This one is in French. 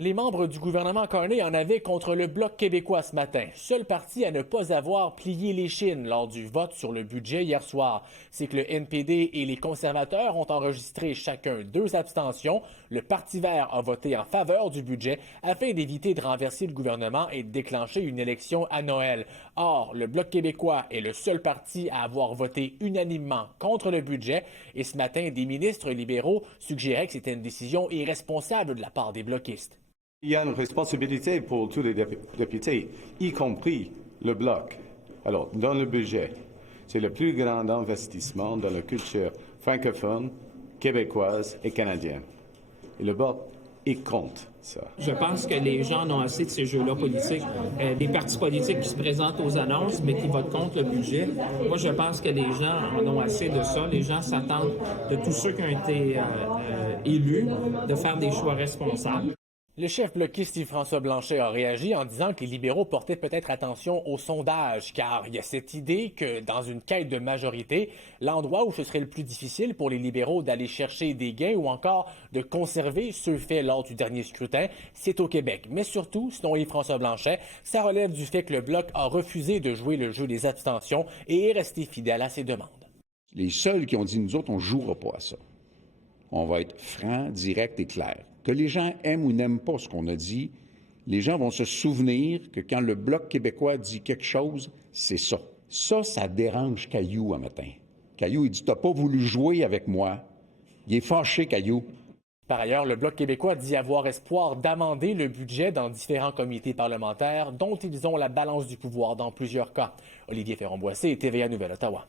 Les membres du gouvernement Carney en avaient contre le Bloc québécois ce matin, seul parti à ne pas avoir plié l'échine lors du vote sur le budget hier soir. C'est que le NPD et les conservateurs ont enregistré chacun 2 abstentions. Le Parti vert a voté en faveur du budget afin d'éviter de renverser le gouvernement et de déclencher une élection à Noël. Or, le Bloc québécois est le seul parti à avoir voté unanimement contre le budget et ce matin, des ministres libéraux suggéraient que c'était une décision irresponsable de la part des bloquistes. Il y a une responsabilité pour tous les députés, y compris le Bloc. Alors, dans le budget, c'est le plus grand investissement dans la culture francophone, québécoise et canadienne. Et le Bloc, il compte ça. Je pense que les gens en ont assez de ces jeux-là politiques. Des partis politiques qui se présentent aux annonces, mais qui votent contre le budget. Moi, je pense que les gens en ont assez de ça. Les gens s'attendent de tous ceux qui ont été élus de faire des choix responsables. Le chef bloquiste Yves-François Blanchet a réagi en disant que les libéraux portaient peut-être attention aux sondages, car il y a cette idée que dans une quête de majorité, l'endroit où ce serait le plus difficile pour les libéraux d'aller chercher des gains ou encore de conserver ceux faits lors du dernier scrutin, c'est au Québec. Mais surtout, selon Yves-François Blanchet, ça relève du fait que le Bloc a refusé de jouer le jeu des abstentions et est resté fidèle à ses demandes. Les seuls qui ont dit, nous autres, on ne jouera pas à ça. On va être franc, direct et clair. Que les gens aiment ou n'aiment pas ce qu'on a dit, les gens vont se souvenir que quand le Bloc québécois dit quelque chose, c'est ça. Ça dérange Caillou un matin. Caillou, il dit « T'as pas voulu jouer avec moi. » Il est fâché, Caillou. Par ailleurs, le Bloc québécois dit avoir espoir d'amender le budget dans différents comités parlementaires dont ils ont la balance du pouvoir dans plusieurs cas. Olivier Ferron-Boissé, TVA Nouvelle-Ottawa.